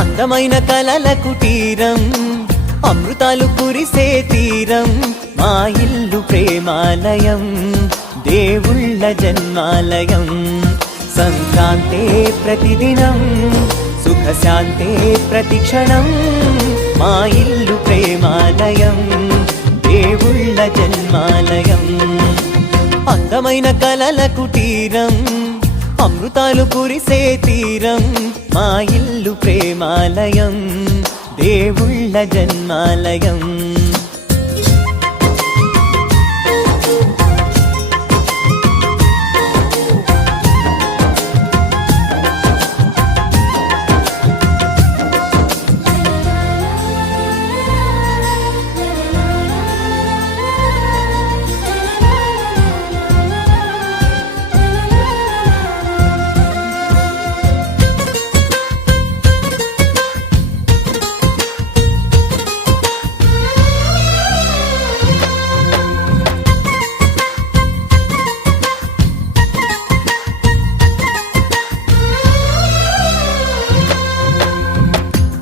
అందమైన కలల కుటీరం, అమృతాలు కురిసే తీరం, మా ఇల్లు ప్రేమాలయం, దేవుళ్ళ జన్మాలయం. సంక్రాంతే ప్రతిదినం, సుఖశాంతే ప్రతిక్షణం, మా ఇల్లు ప్రేమాలయం, దేవుళ్ళ జన్మాలయం. అందమైన కలల కుటీరం, అమృతాలు కురిసే తీరం, మా ఇల్లు ప్రేమాలయం, దేవుళ్ళ జన్మాలయం.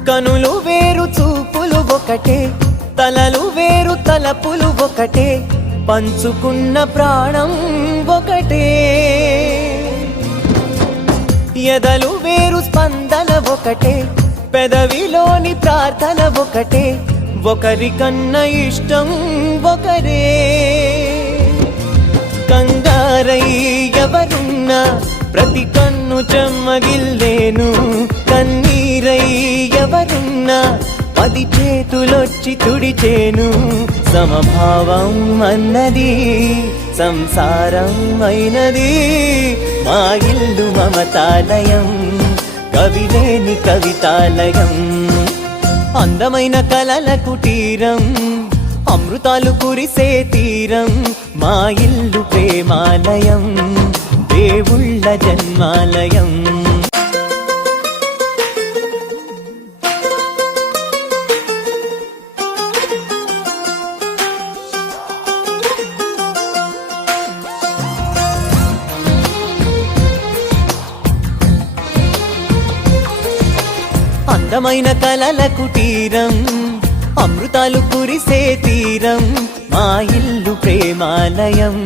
కనులు వేరు చూపులు ఒకటే, తలలు వేరు తలపులు ఒకటే, పంచుకున్న ప్రాణం ఒకటే. ఎదలు వేరు స్పందన ఒకటే, పెదవిలోని ప్రార్థన ఒకటే, ఒకరికన్నా ఇష్టం ఒకరే. కంగారై ఎవరున్నా ప్రతి కన్ను చెమ్మగిల్లేను, కన్నీరై ఎవరున్నా 10 చేతులొచ్చి తుడిచేను. సమభావం అన్నది సంసారం అయినది, మా ఇల్లు మమతాలయం, కవిలేని కవితాలయం. అందమైన కలల కుటీరం, అమృతాలు కురిసే తీరం, మా ఇల్లు ప్రేమాలయం, దేవుళ్ళ జన్మాలయం. అందమైన కలల కుటీరం, అమృతాలు కురిసే తీరం, మా ఇల్లు ప్రేమాలయం.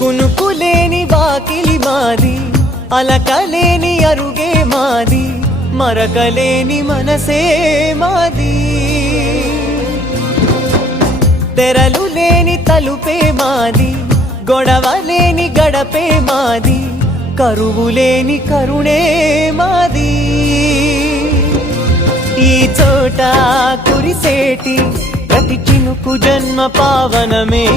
కునుకులేని వాకిలి మాది, అలకలేని అరుగే మాది, మరకలేని మనసే మాది. తెరలు లేని తలుపే మాది, గొడవ లేని గడపే మాది, కరువు లేని కరుణే మాది. ఈ చోట కురిసేటి ప్రతి చినుకు జన్మ పావనమే.